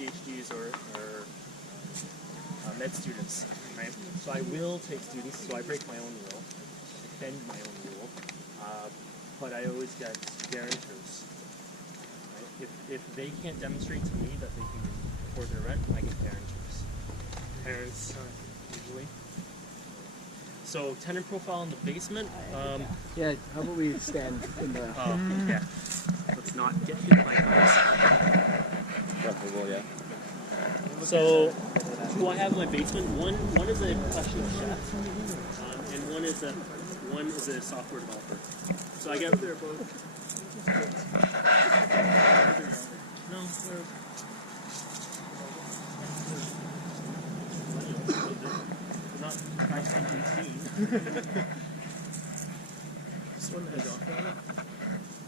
PhDs or med students, right? So I will take students, so I break my own rule, bend my own rule, but I always get guarantors. Right? If they can't demonstrate to me that they can afford their rent, I get guarantors. Parents, usually. So tenant profile in the basement. Yeah, how about we stand in the... Yeah. Let's not get hit by cars. Preferable, yeah. So, who I have in my basement, one is a professional chef, and one is a software developer. So I get they're both. No, they're not constantly seen. This one has off on it.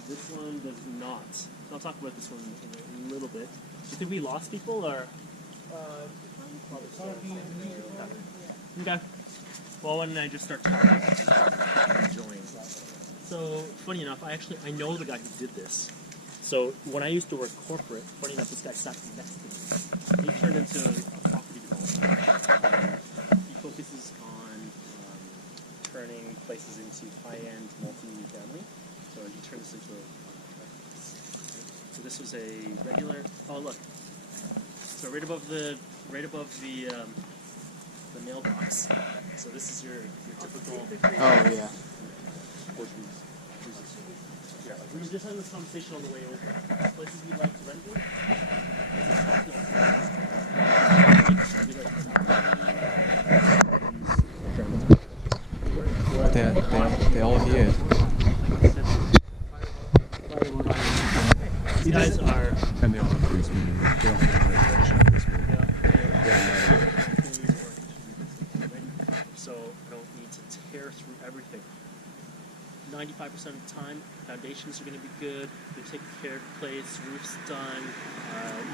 This one does not. I'll talk about this one in a little bit. Do you think we lost people or? Okay. Well, when I just start talking, join. So, funny enough, I know the guy who did this. So, when I used to work corporate, funny enough, this guy sat next to me. He turned into a property developer. He focuses on turning places into high-end multi-family. So he turned this into a so this was a regular. Oh look! So right above the mailbox. So this is your typical. Oh yeah. Yeah, we were just having this conversation on the way over. Places we'd like to rent in. They're all here. These guys are. And they all have this meeting. They all have So I don't need to tear through everything. 95% of the time, foundations are going to be good. They take care of the place, roof's done.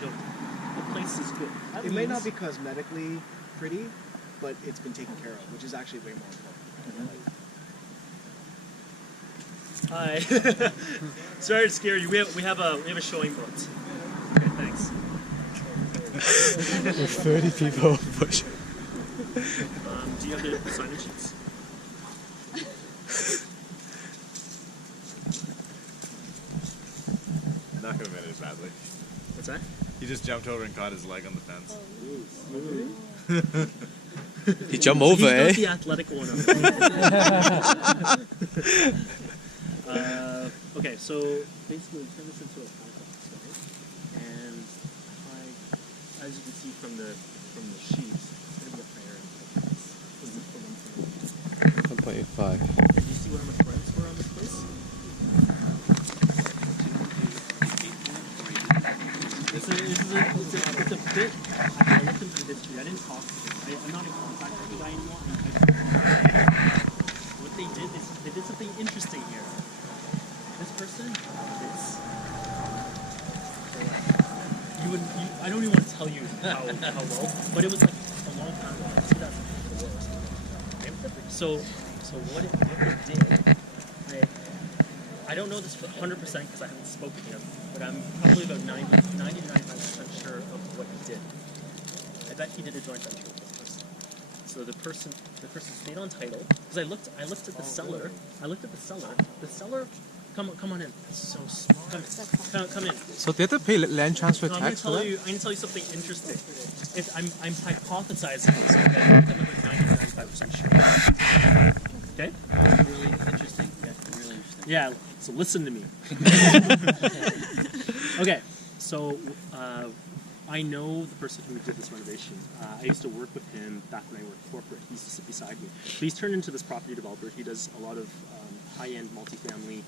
The place is good. It may not be cosmetically pretty, but it's been taken care of, which is actually way more important. Hi. Sorry to scare you. We have a showing booked. Okay, thanks. There's 30 people push. Do you have the sign-in sheets? I'm not going to manage badly. What's that? He just jumped over and caught his leg on the fence. He jumped over, He's not the athletic one. Okay, so basically turn this into a complex, right? And as you can see from the sheets, it's going to be a higher end. This is for 1.85. Do you see what how much rents were on this place? It's a bit. I looked into the history. I didn't talk to him. I'm not in contact with the guy anymore. What they did something interesting here. This person, I don't even want to tell you how low, but it was like a long time ago, like 2004 or something. So what they did, I don't know this for 100% because I haven't spoken to him, but I'm probably about 90 to 95% sure of what he did. I bet he did a joint venture with this person. So the person stayed on title because I looked at the seller. The seller. Come on in. It's so small. Come in. So they have to pay land transfer No, tax for that? I'm going to tell you something interesting. I'm hypothesizing this, okay? I'm about 90-95% sure. Okay? Really interesting. Yeah, really interesting. Yeah, so listen to me. Okay, so I know the person who did this renovation. I used to work with him back when I worked corporate. He used to sit beside me. But he's turned into this property developer. He does a lot of high-end multifamily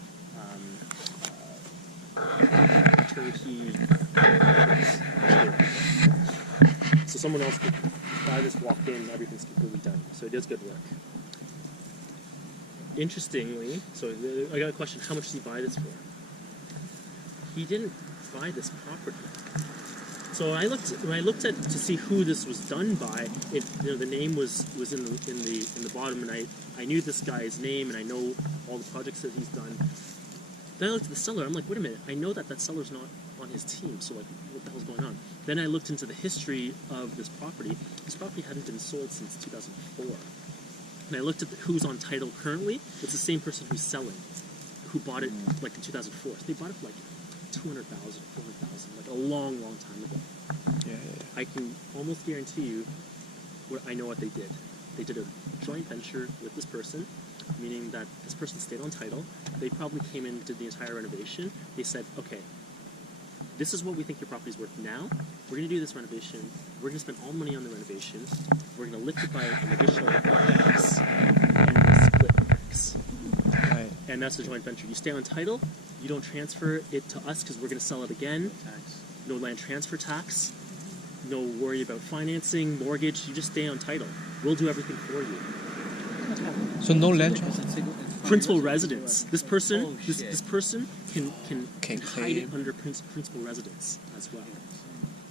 turnkey. So someone else could buy this, walk in, everything's completely done. So it does good work. Interestingly, so I got a question: how much did he buy this for? He didn't buy this property. So when I looked at to see who this was done by, the name was in the bottom, and I knew this guy's name, and I know all the projects that he's done. Then I looked at the seller. I'm like, wait a minute, I know that seller's not on his team. So like, what the hell's going on? Then I looked into the history of this property. This property hadn't been sold since 2004. And I looked at who's on title currently. It's the same person who's selling, who bought it like in 2004. So they bought it for like 200,000, 400,000, like a long, long time ago. Yeah. I can almost guarantee you, I know what they did. They did a joint venture with this person, meaning that this person stayed on title. They probably came in and did the entire renovation. They said, okay, this is what we think your property's worth now. We're going to do this renovation. We're going to spend all the money on the renovation. We're going to lift it by an additional X, and we'll split X. Right. And that's a joint venture. You stay on title. You don't transfer it to us because we're going to sell it again. Tax. No land transfer tax. No worry about financing, mortgage. You just stay on title. We'll do everything for you. So no land transfer. Principal residence. This person, Oh, this shit. person can Can hide it claim. under principal residence as well.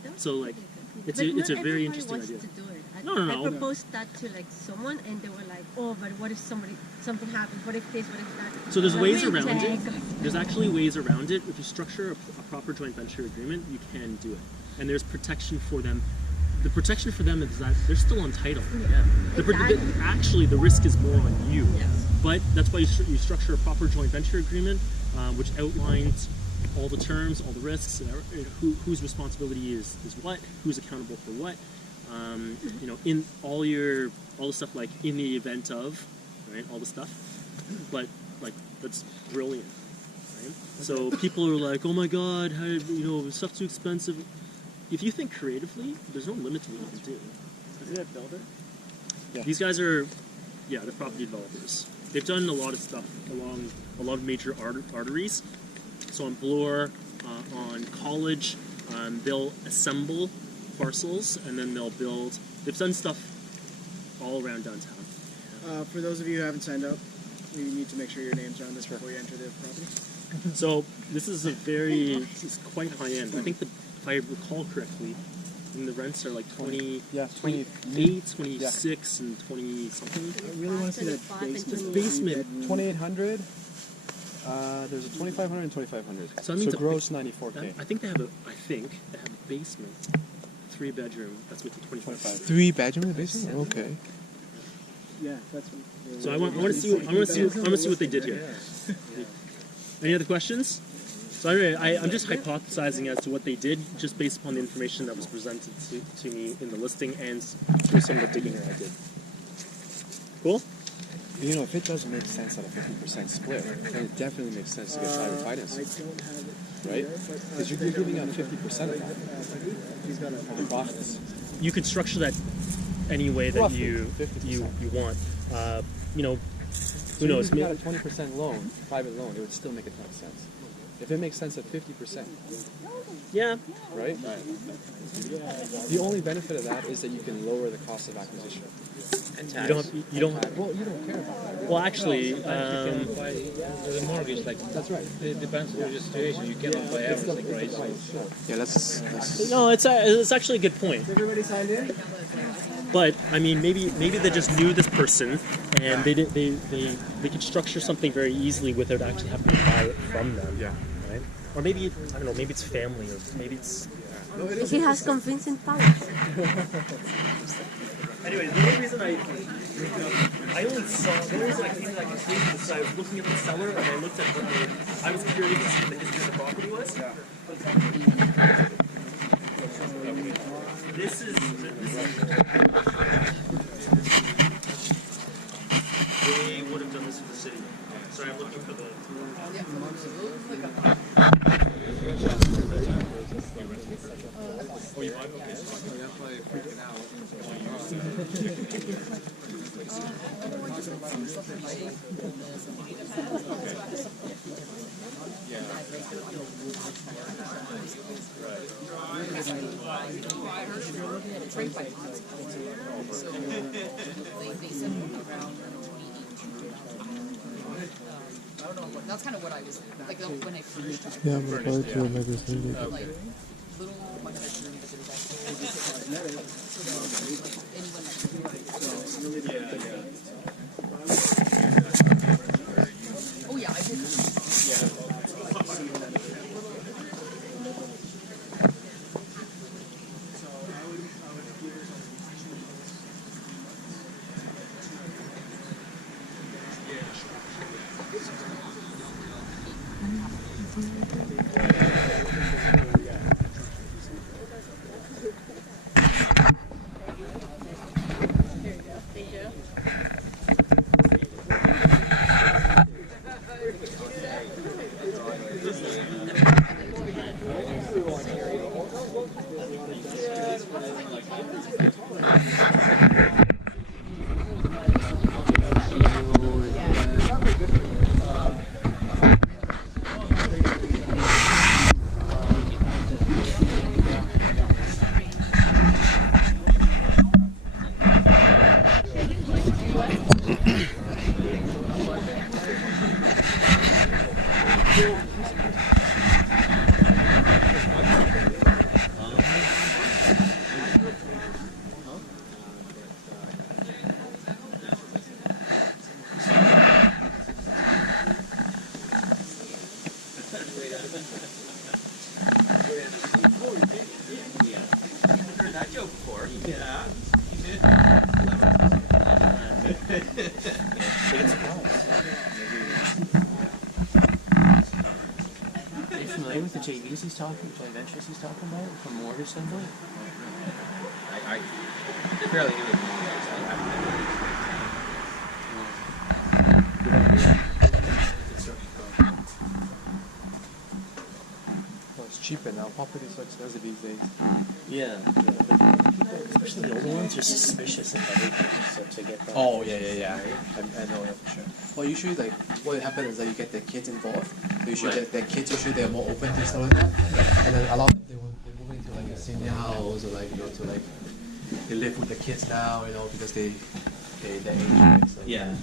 That's So, like, really good. it's But a not very everybody interesting wants idea. to do it. No. I proposed that to like someone, and they were like, "Oh, but what if something happens? What if this? What if that?" So there's ways Really around it. tag. There's actually ways around it. If you structure a proper joint venture agreement, you can do it. And there's protection for them. The protection for them is that they're still on title. Yeah. Actually, the risk is more on you. Yes. But that's why you structure a proper joint venture agreement, which outlines all the terms, all the risks, whose responsibility is what, who's accountable for what. In all the stuff like in the event of, right, all the stuff. But like that's brilliant, right? So people are like, oh my God, stuff's too expensive. If you think creatively, there's no limit to what you can do. Is it a builder? Yeah. These guys are, they're property developers. They've done a lot of stuff along a lot of major arteries. So on Bloor, on College, they'll assemble parcels and then they'll build. They've done stuff all around downtown. For those of you who haven't signed up, you need to make sure your name's on this before you enter the property. So this is it's quite high end. I think if I recall correctly, the rents are like 20, Yeah, 20. 28, 26, and 20 something. I really want to see the 25 and basement. 28. Basement. 2,800. There's a 2,500 and 2,500. So So, that means gross 94K. I think they have a basement, 3-bedroom. That's with the 25. 3 bedroom in the basement. Okay. Yeah, that's what. So I want to see what they did here. Any other questions? So I'm just hypothesizing as to what they did, just based upon the information that was presented to me in the listing and through some of the digging that I did. Cool. If it does make sense at a 50% split, then it definitely makes sense to get private I financing, don't have it. right? here, but, Because you're giving out 50% of that, He's got the profits. You could structure that any way that Roughly you 50%. want. Who So knows? If you got a 20% loan, private loan, it would still make a ton of sense. If it makes sense at 50%, Yeah. right? The only benefit of that is that you can lower the cost of acquisition. And You tax. don't. You don't. Well, you don't care about that. Well, actually, Buy with a mortgage, like That's right. it depends on your situation. You cannot buy everything, right? Yeah, let's no. It's actually a good point. Everybody signed in? But I mean, maybe they just knew this person, and they could structure something very easily without actually having to buy it from them. Yeah. Right? Or maybe I don't know. Maybe it's family, or maybe it's. He has convincing power. Anyway, the only reason I only saw the only reason I came to that conclusion is I was looking at the seller and I looked at what I was curious to see what the history of the property was. This is they would have done this for the city. Sorry, I'm looking for the. It's right by Potts. So they said around 28. I don't know. That's kind of what I was like when I first started. Yeah, I'm required to make this thing. Like little one bedroom, but there's anyone. Oh yeah, I did. Are you familiar with the JVs he's talking, joint ventures he's talking about from mortgage standpoint? I fairly new with Well, it's cheaper now. Property is so expensive these days. Yeah. Especially the older ones are suspicious of everything, so to get that. Oh yeah. I know that for sure. Well, usually like what happens is that you get the kids involved. So usually Right. the kids usually they're more open to stuff like that. And then a lot of them they move into like a senior house or like to like they live with the kids now, because they their age. Right? So, Yeah.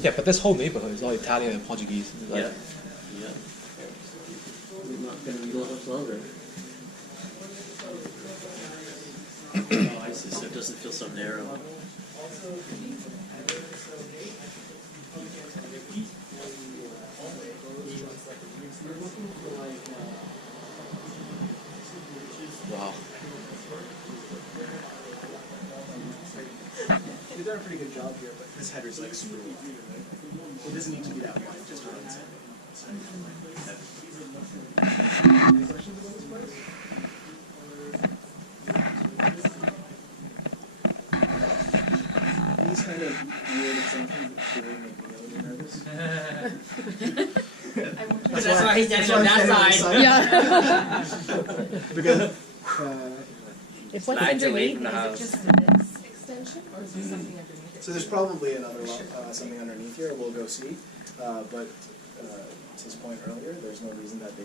Yeah, but this whole neighborhood is all Italian and Portuguese. It's like, Yeah. We're not going to be much longer. Oh, I see. So it doesn't feel so narrow. wow. You've done a pretty good job here, but this header's like screwed. It doesn't need to be that wide, it just runs it. Any questions about this place? These kind of weird extensions that make me really nervous. That's why he's standing on that side. Yeah. Because If what's Slides away underneath, from the is it house. just this extension, or is there something underneath it? so there's probably another something underneath here. We'll go see. But to his point earlier, there's no reason that they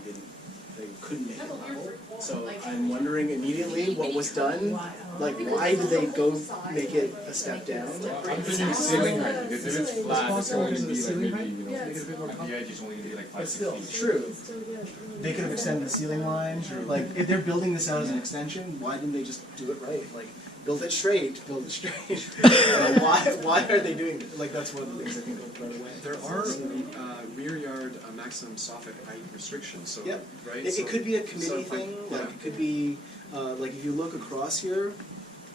couldn't make it level. So I'm wondering immediately what was done. Like, why did they go make it a step down? ceiling height, because if it's flat, it's possible only because of be the like ceiling maybe, height? the edge is only gonna be like 5 But 6 still, feet. true. They could have extended the ceiling line. Like, if they're building this out as an extension, why didn't they just do it right? Like, build it straight, build it straight. Why are they doing it? Like, that's one of the things I think will run away. There are rear yard maximum soffit height restrictions, so Yep. right. It could be a so committee if I- thing. yeah. Like, it could be like if you look across here,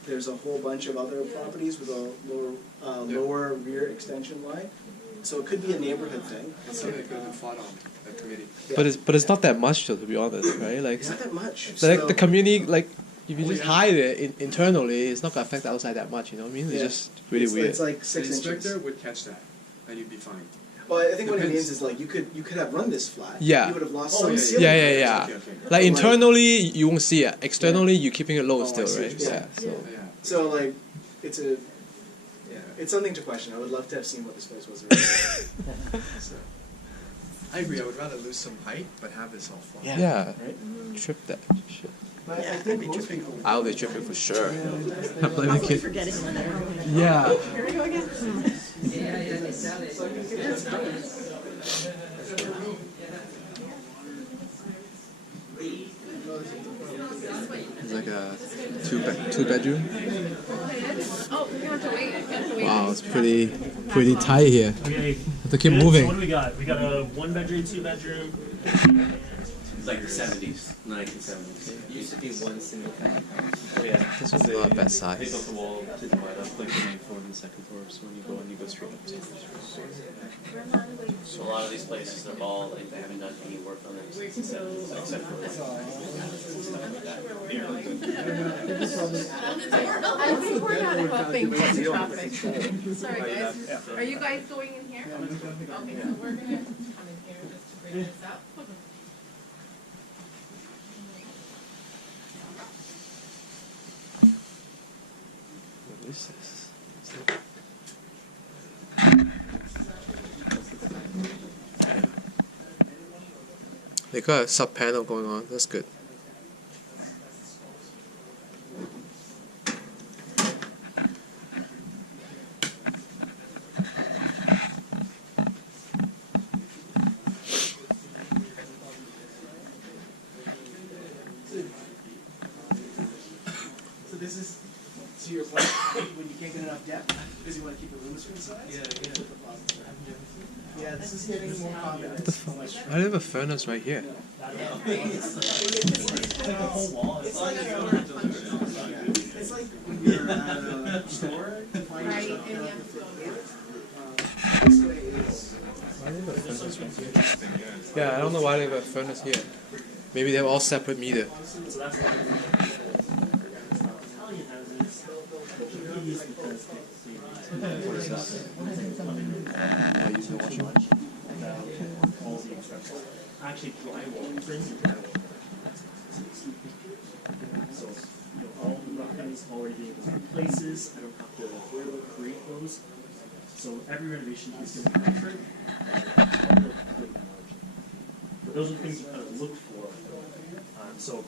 there's a whole bunch of other properties with a lower rear extension line. So it could be a neighborhood thing. It's something that could have been fought on at committee. Yeah. But it's not that much though, to be honest, right? Like It's not that much. the community, like if you Oh, just yeah. hide it internally, it's not gonna affect the outside that much. You know what I mean? It's Yeah. just really weird. It's like The 6 inspector inches. would catch that, and you'd be fine. Well, I think what it Depends. means is like you could have run this flat. Yeah. You would have lost Oh, some yeah, ceiling yeah, height. yeah. Okay, okay. Like internally, you won't see it. Externally, you're keeping it low Oh, I still, see what right? you're Yeah. saying. So Yeah. So like, it's something to question. I would love to have seen what this place was originally. So, I agree. I would rather lose some height, but have this all flat. yeah, right? trip that shit. But I think most people. I'll be tripping for sure. I blame the kid. Forgetting one there. Yeah. Here we go again. It's like a two bedroom. Oh, we have to wait. We have to wait. Wow, it's pretty tight here. Okay. Have to keep Good. moving. So what do we got? We got a 1 bedroom, 2 bedroom. It's like the 70s, 1970s. It used to be one single family house. Oh yeah. This one's not bad They built size. the wall to divide up like the main floor and the second floor, so when you go in, you go straight up to So a lot of these places, they're all like they haven't done any work on it since the 70s, except for I think we're not bumping into traffic. Sorry, guys. Are you guys going in here? Okay, so we're gonna come in here just to bring this up. What is this? They got a sub panel going on. That's good. So this is to your point when you can't get enough depth because you want to keep the room a certain size. Yeah, this is getting more common. What the fuck? I have a furnace right here. It's like when you're at a store, you find yourself in the this way is. Why do they have a furnace right here? Yeah, I don't know why they have a furnace here. Maybe they're all separate meter. So that's why Italian houses use because What is this? I use the washing machine. all the instructions. Actually, drywall things are drywall. So all the rough cuttings already being in places. I don't have to create those. So every renovation is going to be different. But those are the things you kind of look for. So,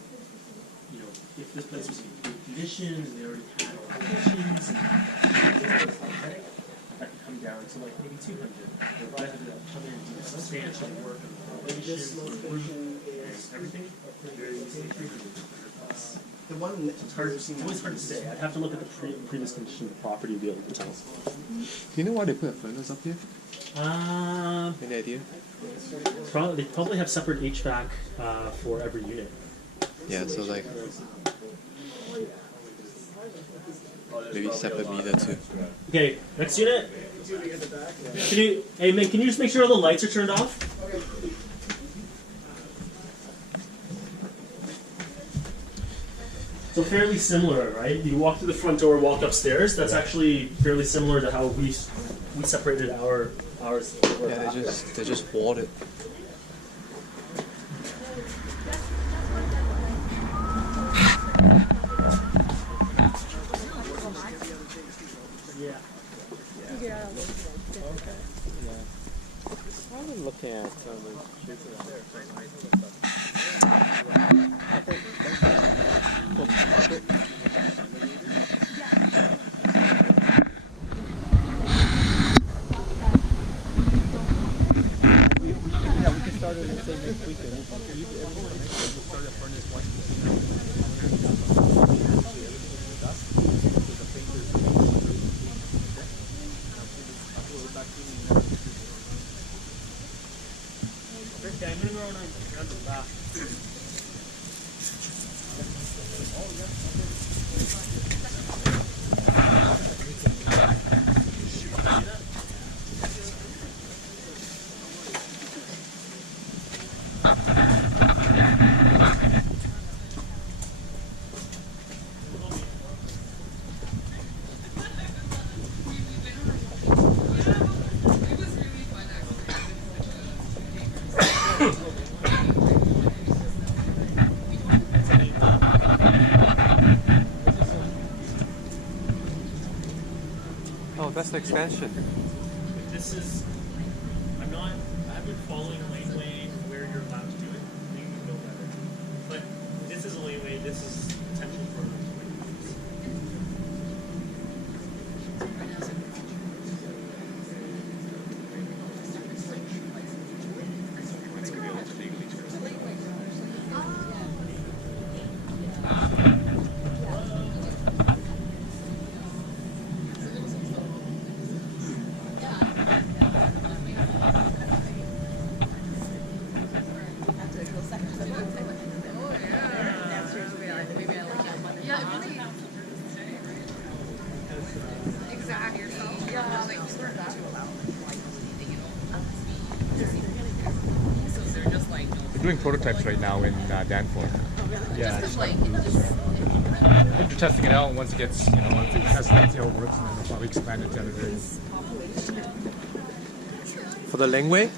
you know, if this place was in good condition and they already had all the kitchens and that could come down to like maybe 200. But if I had to come in and do substantial work on the foundation, the roof, and everything, very easily 300 plus. The one It's hard. It's always hard to say. I'd have to look at the previous condition of the property to be able to tell. Do you know why they put a furnace up here? Any idea? They probably have separate HVAC for every unit. Yeah, so like maybe separate meter too. Okay, next unit. Hey man, can you just make sure all the lights are turned off? So fairly similar, right? You walk through the front door, walk upstairs. That's actually fairly similar to how we separated ours. Yeah, they just walled it. Yeah. I'm looking at Oh, that's the extension. This is. I've been following a laneway where you're allowed to do it. Maybe you know better. But this is a laneway this is potential for. We're doing prototypes right now in Danforth. Yeah. We're testing it out, and once it gets, once it tests out, see how it works, and then we'll probably expand it to other areas. For the Lengway,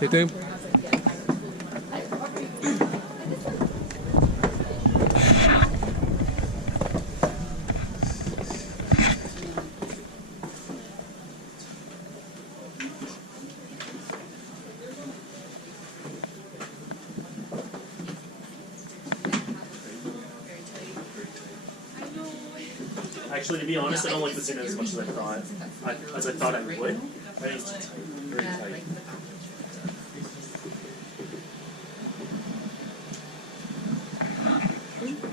they're doing. Actually, to be honest, I don't like this in as much as I thought. As I thought I would. I think it's too tight. Very tight.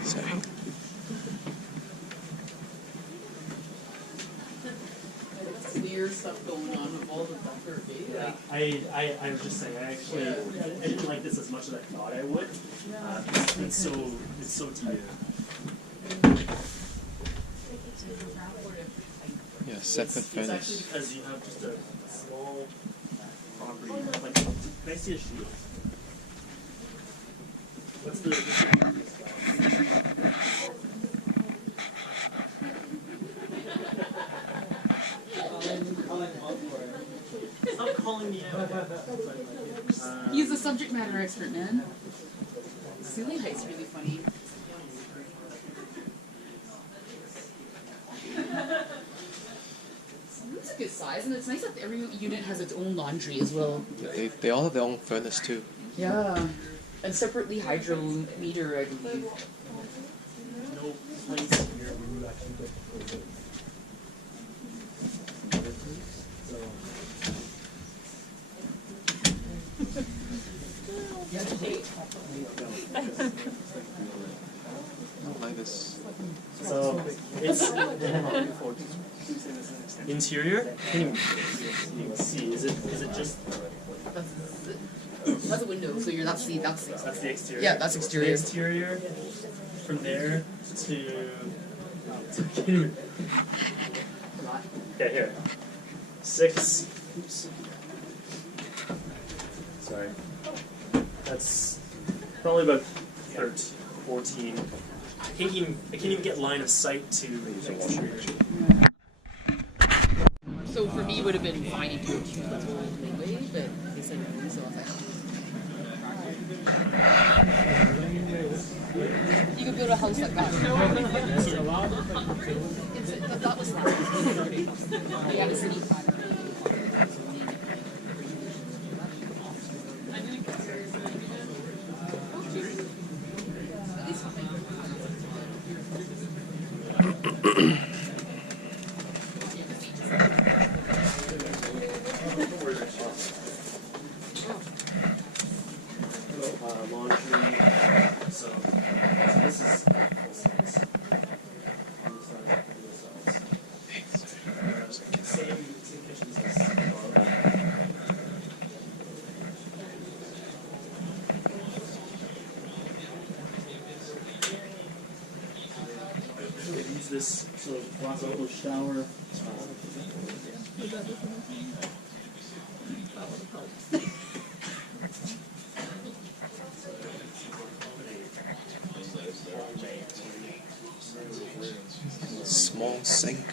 Sorry. Weird stuff going on with all the thunder, Yeah, I was just saying, I didn't like this as much as I thought I would. It's so tight. Yeah, separate It's actually furnace. because you have just a small property. Like, can I see a sheet? What's the Stop calling me out. He's a subject matter expert, man. Ceiling height's really funny. It's a good size, and it's nice that every unit has its own laundry as well. They all have their own furnace too. Yeah. And separately hydrometer, I believe. No place here where you actually get Like this. So it's interior. Can you see? Is it just That's a window, so that's the that's the exterior? Yeah, that's exterior. The exterior from there to okay, here. 6. Oops. Sorry. That's probably about 13, 14. I can't even get line of sight to the exterior. So for me, it would have been fine to choose that whole anyway, but they said no, so I was like, you could build a house like that. That was fine. We had a city planner. Laundry. So this is full size. Same kitchens as use this so glass outdoor shower. Small sink.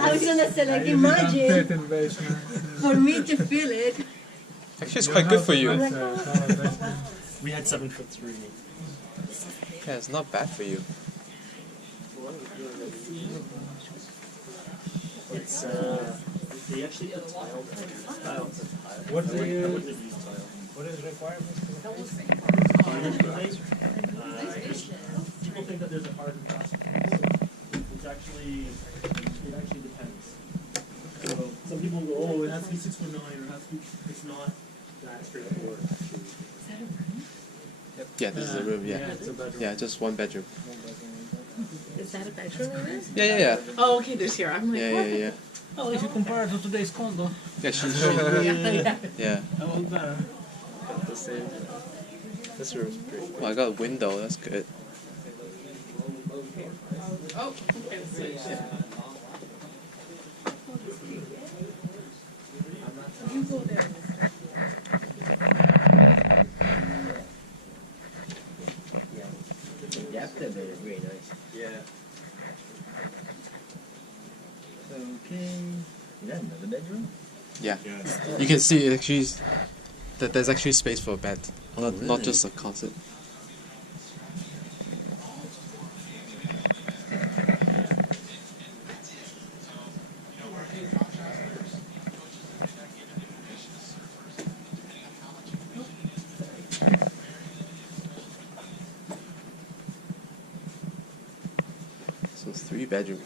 I was gonna say, like, imagine for me to feel it. Actually, it's quite good for you. We had 7'3". Yeah, it's not bad for you. It's They actually put tile down. What do I you, wouldn't have used tile. what is requirements for the house? People think that there's a hard and fast rule. It actually depends. So some people go, oh, it has to be 6'9" or it has to be. It's not that straightforward. Actually. Yeah, this is a room. Yeah, it's a bedroom. yeah, just one bedroom. Is that a bedroom in this? Yeah, yeah, yeah. Oh, okay, there's here. I'm like, Yeah, what? yeah, yeah. Oh, if you compare it to today's condo. Yeah, she's Yeah. yeah. That was better. The same. This room's pretty. Oh, I got a window. That's good. Oh, okay. You go there. Depth of it is very nice. Yeah. Okay. Is that another bedroom? Yeah. You can see it actually that there's actually space for a bed, not really? just a closet. So it's 3 bedroom.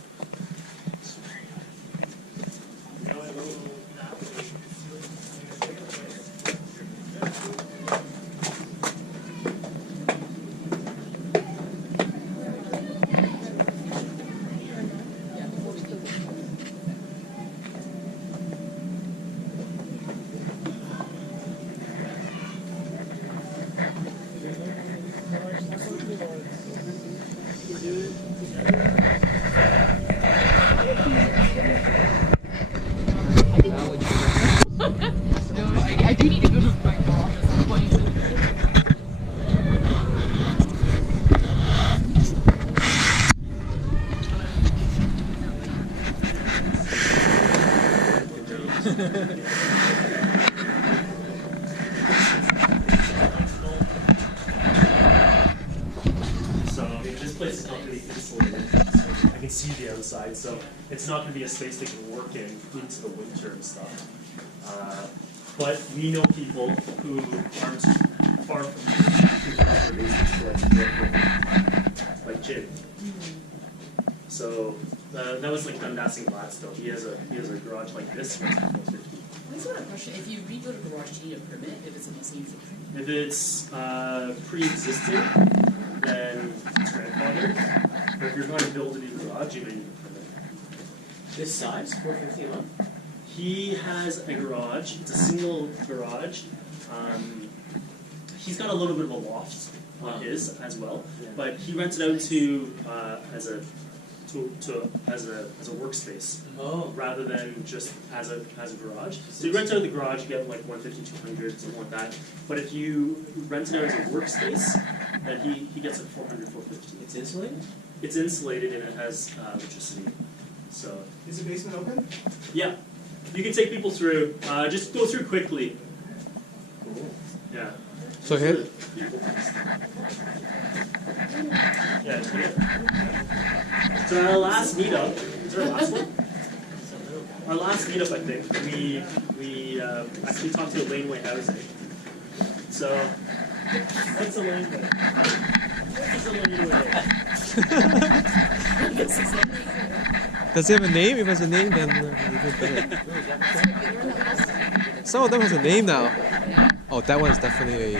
I do need to go to my office. What do you think? So this place is not going to be insulated. I can see the outside, so it's not going to be a space they can work in into the winter and stuff. But we know people who aren't far from here who have their basements to like work with, like Jim. So that was like Dundas and Gladstone. He has a garage like this. I just got a question. If you rebuild a garage, do you need a permit if it's a must-use? If it's pre-existing, then it's grandfathered. But if you're going to build a new garage, you may need a permit. This size? 450 a month? He has a garage. It's a single garage. He's got a little bit of a loft on his as well, but he rents it out to as a workspace rather than just as a garage. So you rent out the garage, you get like 150, 200, something like that. But if you rent it out as a workspace, then he gets it 400, 450. It's insulated? It's insulated and it has electricity. So Is the basement open? yeah, you can take people through. Just go through quickly. Cool. Yeah. So here, Yeah, it's good. So our last meetup, is our last one? Our last meetup, I think, we actually talked to laneway housing. So, what's a laneway? What is a laneway? does it have a name? If it has a name, then even better. Some of them has a name now. Oh, that one is definitely a.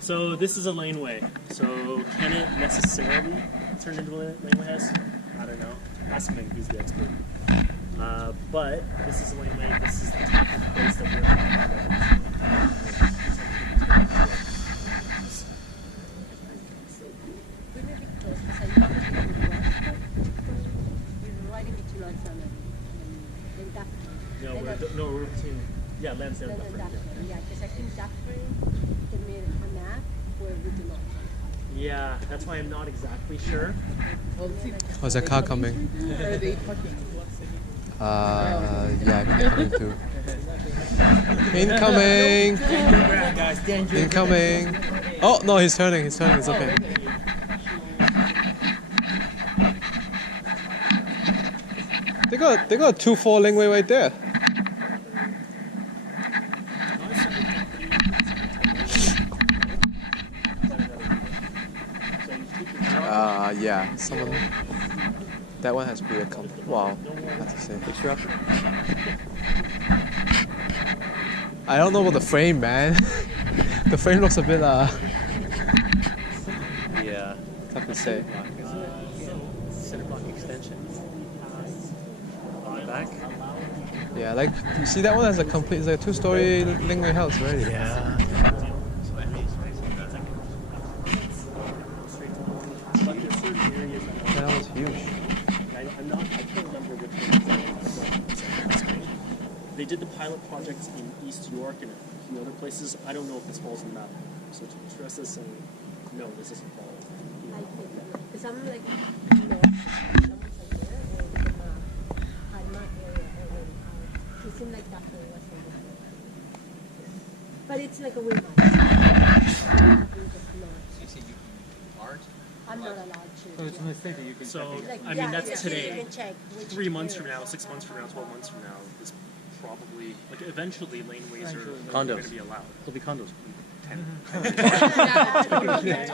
So this is a laneway. So can it necessarily turn into a laneway house? I don't know. Ask Ming, he's the expert. But this is a laneway. This is the type of place that we're at. We may be close because I know that we're right in between Lansdowne and Dufferin. No, we're between. Yeah, Lansdowne and Dufferin. Yeah, because I think Dufferin can make a map where we do not. Yeah, that's why I'm not exactly sure. Oh, is that car coming? Are they parking? Yeah, I think they're coming too. Incoming! Incoming! Oh, no, he's turning, it's okay. They got a 2-4 laneway right there. Yeah, someone. That one has weird wow, I have to say. I don't know about the frame, man. The frame looks a bit Yeah. tough to say. Center block extension. On the back. Yeah, like you see that one has a complete, it's like a 2-story laneway house already. Yeah. That was huge. I can't remember which one. They did the pilot projects in East York and a few other places. I don't know if this falls in the map. So Teresa is saying, no, this doesn't fall. I think because I'm like north, almost like there, or the Palma area, or it seemed like that way was from there. But it's like a weird one. I'm not allowed to. So it's gonna say that you can. So, Like, I mean, yeah, that's yeah, today. you can check which 3 months from area. now, 6 months from now, 12 months from now, is probably, like, eventually laneways are Condos. going to be allowed. There'll be condos. 10. Yeah,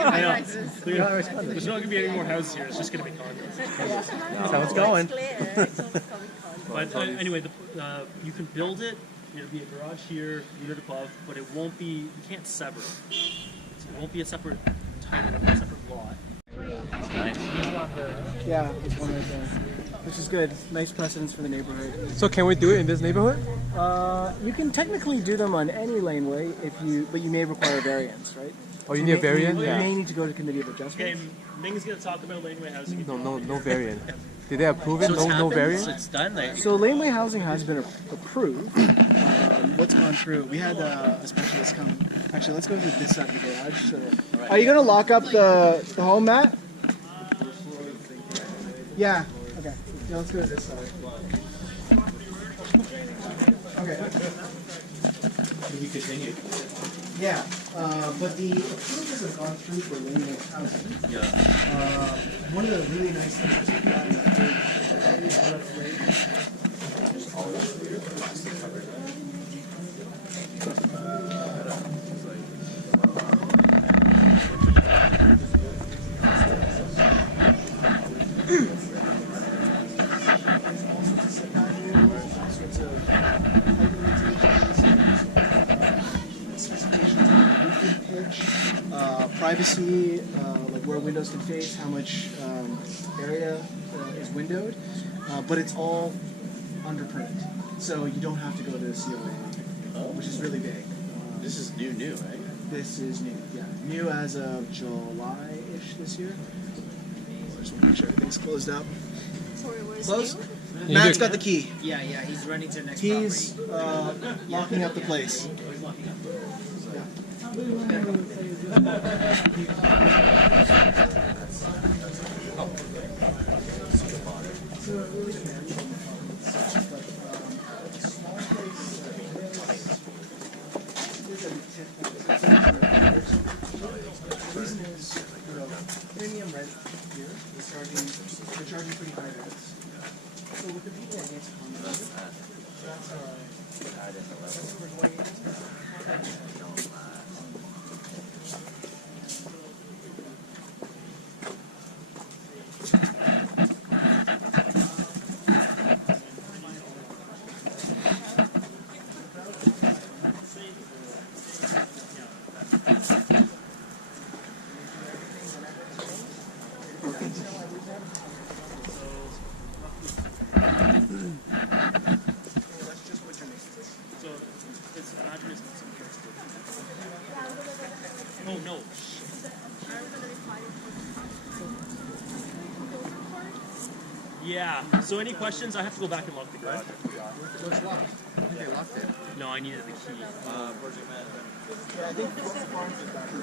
I know. There's not going to be any more houses here, it's just going to be condos. That's how it's going. But anyway, you can build it, it'll be a garage here, unit above, but it won't be, you can't sever it. It won't be a separate title, a separate lot. Yeah, it's one right there. Which is good. Nice precedence for the neighborhood. So can we do it in this neighborhood? You can technically do them on any laneway but you may require variance, right? Oh, you need a variant? You Yeah. may need to go to committee of Okay, adjustment. Ming's going to talk about laneway housing. No variant. Did they approve it? So it's No happened, variant? so it's done. Like, So laneway housing has been approved. What's gone through? We had a specialist come. Actually, let's go to this side of the garage. So, are you gonna lock up the home mat? Yeah. Okay. Yeah, let's go to this side. Okay. you continue. Yeah, but the approvals have gone through for laneway housing. Yeah. One of the really nice things about privacy, like where windows can face, how much area is windowed, but it's all under permit, so you don't have to go to the COA, which is really big. This is new, right? This is new, yeah. New as of July-ish this year. I just want to make sure everything's closed up. Sorry, where's Close? you? Matt's got the key. Yeah, he's running to the next He's locking up the place. Premium rent here is they're charging pretty high rents. So with the people against condos, that's Oh no. Yeah. So any questions? I have to go back and lock the garage. So it's locked. I think they locked it. No, I needed the key.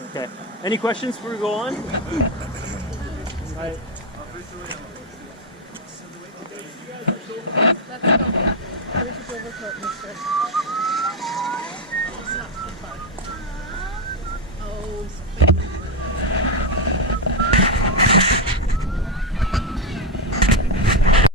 Okay. Any questions before we go on? Right. Let's go. Where's your overcoat, mister?